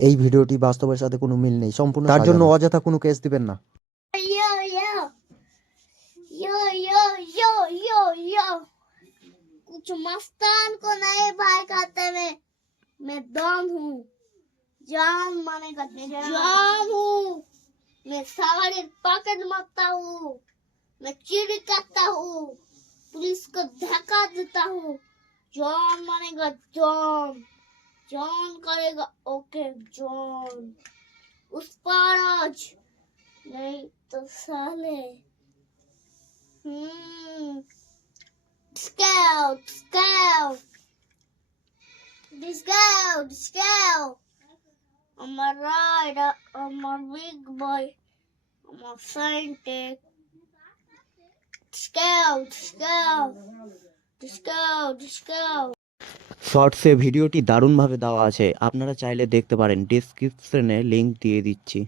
এই ভিডিওটি বাস্তবের সাথে কোনো মিল নেই সম্পূর্ণ তার জন্য অযথা কোনো কেস দিবেন না Yo, yo. Yo, yo, yo, yo, yo. कुछ मस्तान को नए भाई कहते में मैं डॉन हूँ जान माने कहते हैं जान हूँ मैं सवारी पकड़ मारता हूँ मैं चोरी करता हूँ पुलिस को धक्का देता हूँ जॉन मानेगा जॉन जॉन करेगा ओके जॉन उस पर आज नहीं तो साले हम्म scout scout the scout the scout I'm a rider I'm a big boy I'm a scientist scout scout the scout the scout শর্টসে ভিডিওটি দারুণভাবে দেওয়া আছে। আপনারা চাইলে দেখতে পারেন ডিসক্রিপশনে লিঙ্ক দিয়ে দিচ্ছি।